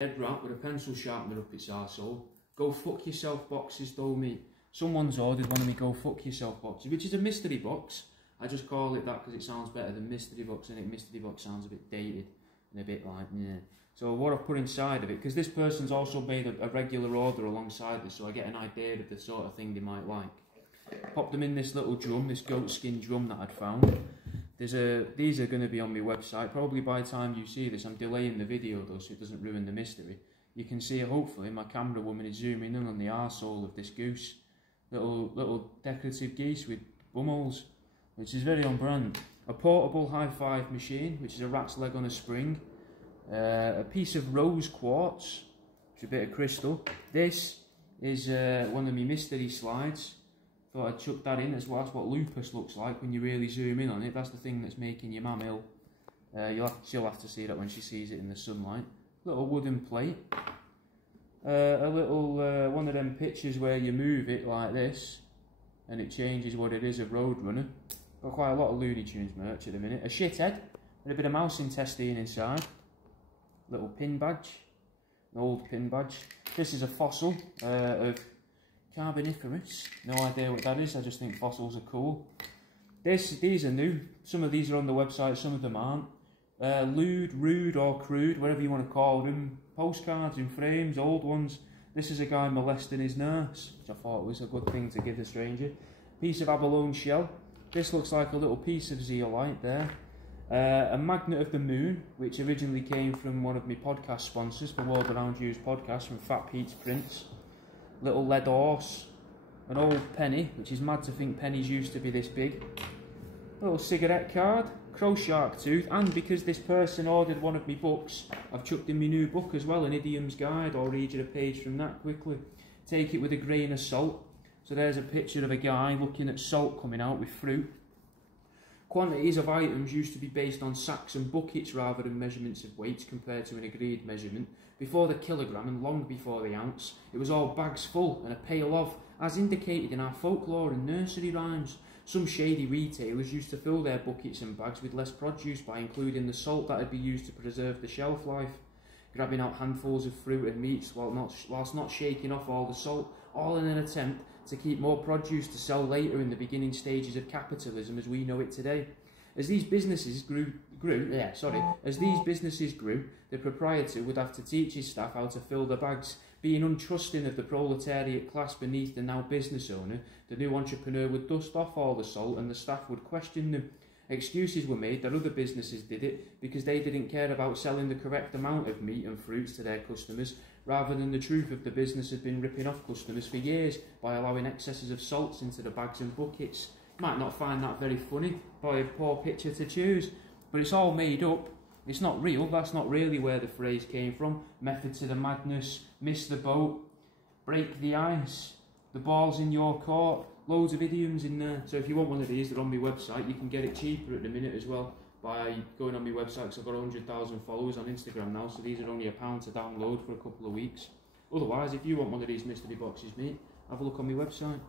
Dead rat with a pencil sharpener up its arsehole. Go fuck yourself boxes though, mate. Someone's ordered one of me go fuck yourself boxes, which is a mystery box. I just call it that because it sounds better than mystery box, and mystery box sounds a bit dated and a bit like, yeah. So what I've put inside of it, because this person's also made a regular order alongside this, so I get an idea of the sort of thing they might like. Pop them in this little drum, this goat skin drum that I'd found. These are going to be on my website. Probably by the time you see this, I'm delaying the video though, so it doesn't ruin the mystery. You can see it, hopefully, my camera woman is zooming in on the arsehole of this goose. Little decorative geese with bumholes, which is very on brand. A portable high five machine, which is a rat's leg on a spring. A piece of rose quartz, which is a bit of crystal. This is one of my mystery slides. Thought I'd chuck that in as well. That's what lupus looks like when you really zoom in on it. That's the thing that's making your mum ill. She'll have to see that when she sees it in the sunlight. Little wooden plate. A little one of them pictures where you move it like this and it changes what it is, a Roadrunner. Got quite a lot of Looney Tunes merch at the minute. A shithead with a bit of mouse intestine inside. Little pin badge. An old pin badge. This is a fossil of Carboniferous. No idea what that is, I just think fossils are cool. These are new. Some of these are on the website, some of them aren't. Lewd, rude or crude, whatever you want to call them. Postcards in frames, old ones. This is a guy molesting his nurse, which I thought was a good thing to give a stranger. Piece of abalone shell. This looks like a little piece of zeolite there. A magnet of the moon, which originally came from one of my podcast sponsors for World Around You's podcast, from Fat Pete's Prints. Little lead horse, an old penny, which is mad to think pennies used to be this big. Little cigarette card, crow shark tooth, and because this person ordered one of my books, I've chucked in my new book as well, an idiom's guide. I'll read you a page from that quickly. Take it with a grain of salt. So there's a picture of a guy looking at salt coming out with fruit. Quantities of items used to be based on sacks and buckets rather than measurements of weights compared to an agreed measurement. Before the kilogram and long before the ounce, it was all bags full and a pail of, as indicated in our folklore and nursery rhymes. Some shady retailers used to fill their buckets and bags with less produce by including the salt that had been used to preserve the shelf life, grabbing out handfuls of fruit and meats whilst not shaking off all the salt, all in an attempt to keep more produce to sell later in the beginning stages of capitalism as we know it today. As these businesses grew, the proprietor would have to teach his staff how to fill the bags. Being untrusting of the proletariat class beneath the now business owner, the new entrepreneur would dust off all the salt and the staff would question them. Excuses were made that other businesses did it because they didn't care about selling the correct amount of meat and fruits to their customers, rather than the truth of the business had been ripping off customers for years by allowing excesses of salts into the bags and buckets. You might not find that very funny, by a poor picture to choose, but it's all made up. It's not real, that's not really where the phrase came from. Method to the madness, miss the boat, break the ice, the ball's in your court, loads of idioms in there. So if you want one of these, they're on my website. You can get it cheaper at the minute as well by going on my website, because I've got 100,000 followers on Instagram now, so these are only £1 to download for a couple of weeks. Otherwise, if you want one of these mystery boxes, mate, have a look on my website.